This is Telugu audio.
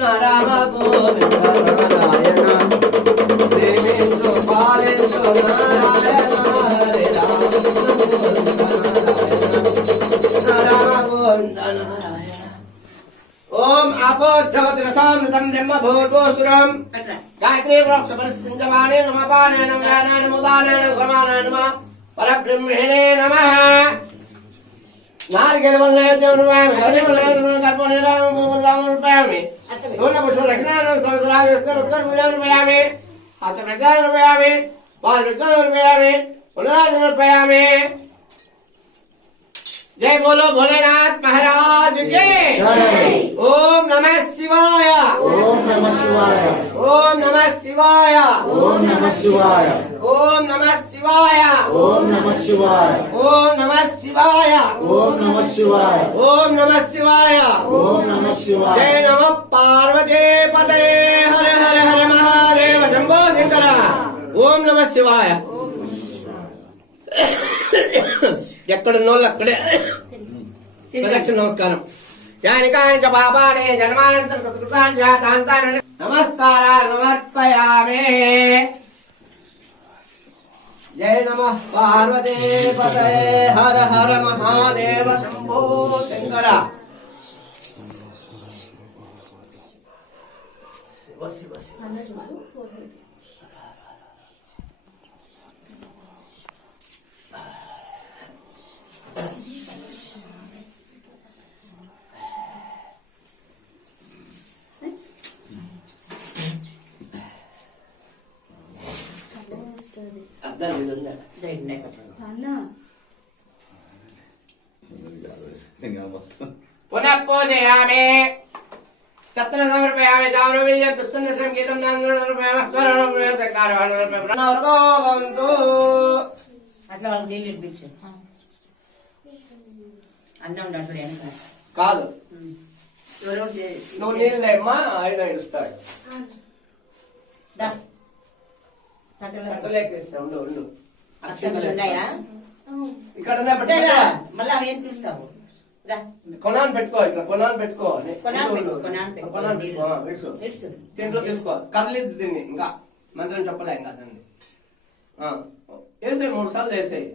నారామ గోవింద నారాయణ దేవేంద్ర పాలేంద్ర నారాయణ హరే రామ నారామ గోవింద నారాయణ ఓం ఆపోద్ధవతిరసామృతం బ్రహ్మ భూర్భువస్సురం గాయత్రీ ప్రోక్షపరిసింజవాణే నమ పానే నమ యానే నముదానే సమానే నమ పరబ్రహ్మణే నమః నారికేళం నైవేద్యం హరిమలయం కర్పూరం రూపయామి పూర్ణ పుష్ప దక్షిణాన్ని సహస్రాయ ఉత్తర పూజాన్ని రూపయామి హస్త ప్రజాన్ని రూపయామి పాద ప్రజాన్ని రూపయామి పునరాజుని రూపయామి जय बोलो भोलेनाथ महाराज की ओम नमः शिवाय ओम नमः शिवाय ओम नमः शिवाय ओम नमः शिवाय ओम नमः शिवाय ओम नमः शिवाय ओम नमः शिवाय ओम नमः शिवाय ओम नमः शिवाय ओम नमः शिवाय जय नमः पार्वती पतये हर हर हर महादेव शंभो शंकर ओम नमः शिवाय ఎక్కడున్నోళ్ళు అక్కడే ప్రదక్షిణ నమస్కారం జానికాని చ పాపాని జన్మానంతర కృతాని జాతాంతాని నమస్కార నమస్కయామి జయ నమః పార్వతీ పతయే హర హర మహాదేవ శంభో శంకర శివ శివ శివ पुनः पूजयामि छत्र समर्पयामि ताम्रवीर्यं तुष्टं संगीतं नान्दरूपयामि स्वरणरूपयामि चकारवाणरूपयामि प्रणवतो भवन्तु అట్లా వాళ్ళకి నీళ్ళు ఇప్పించు అన్నం ఉండడు వెనక కాదు ఎవరో నువ్వు నీళ్ళు లేమ్మా ఆయన ఇస్తాడు అట్టలేకిస్తా ఉండు ఉండు ఉన్నాయా ఇక్కడ మళ్ళీ అవి ఏం తీస్తావు కొనాన్ని పెట్టుకో ఇట్లా కొనాన్ని పెట్టుకో కొనాన్ని పెట్టుకో దీంట్లో తీసుకో కదలిద్దు దీన్ని ఇంకా మంత్రం చెప్పలే ఇంకా దాన్ని వేసేయి 3 సార్లు వేసేయి